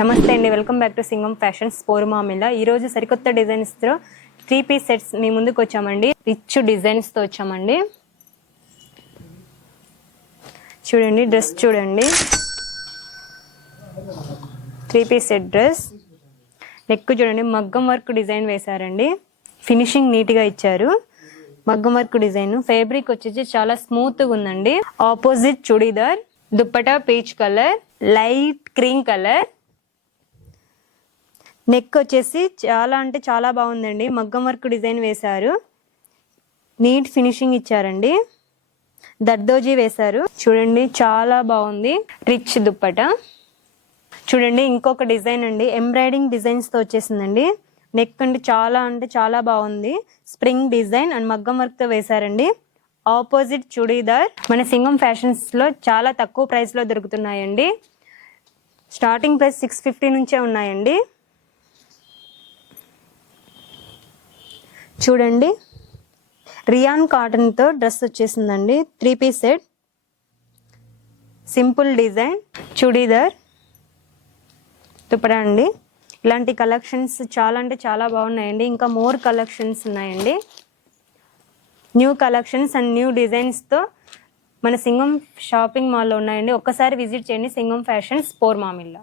నమస్తే అండి, welcome back to Singam fashions Porumamilla. ఈరోజు సరికొత్త డిజైన్స్తో 3-piece సెట్స్ మీ ముందుకు వచ్చామండి. రిచ్ డిజైన్స్తో వచ్చామండి. చూడండి, డ్రెస్ చూడండి, 3-piece సెట్ డ్రెస్. నెక్ చూడండి, మగ్గం వర్క్ డిజైన్ వేశారండి. ఫినిషింగ్ నీట్గా ఇచ్చారు. మగ్గం వర్క్ డిజైన్. ఫ్యాబ్రిక్ వచ్చేసి చాలా స్మూత్గా ఉందండి. Opposite churidar, dupatta peach colour, light cream colour. Neck వచ్చేసి చాలా అంటే చాలా బాగుందండి. మగ్గం వర్క్ డిజైన్ వేశారు. నీట్ ఫినిషింగ్ ఇచ్చారండి. దర్దోజీ వేశారు. చూడండి, చాలా బాగుంది. రిచ్ దుప్పటా. చూడండి, ఇంకొక డిజైన్ అండి. ఎంబ్రాయిడింగ్ డిజైన్స్తో వచ్చేసిందండి. నెక్ అంటే చాలా బాగుంది. స్ప్రింగ్ డిజైన్ అండ్ మగ్గం వర్క్తో వేశారండి. ఆపోజిట్ చుడీదార్. మన సింగం ఫ్యాషన్స్లో చాలా తక్కువ ప్రైస్లో దొరుకుతున్నాయండి. స్టార్టింగ్ ప్రైస్ 650 నుంచే ఉన్నాయండి. చూడండి, రియాన్ కాటన్తో డ్రెస్ వచ్చేసిందండి. 3-piece set. Simple design, churidar, dupatta అండి. ఇలాంటి కలెక్షన్స్ చాలా అంటే చాలా బాగున్నాయండి. ఇంకా మోర్ కలెక్షన్స్ ఉన్నాయండి. న్యూ కలెక్షన్స్ అండ్ న్యూ డిజైన్స్తో మన సింగం షాపింగ్ మాల్లో ఉన్నాయండి. ఒక్కసారి విజిట్ చేయండి సింగం ఫ్యాషన్స్ పోరుమామిల్ల.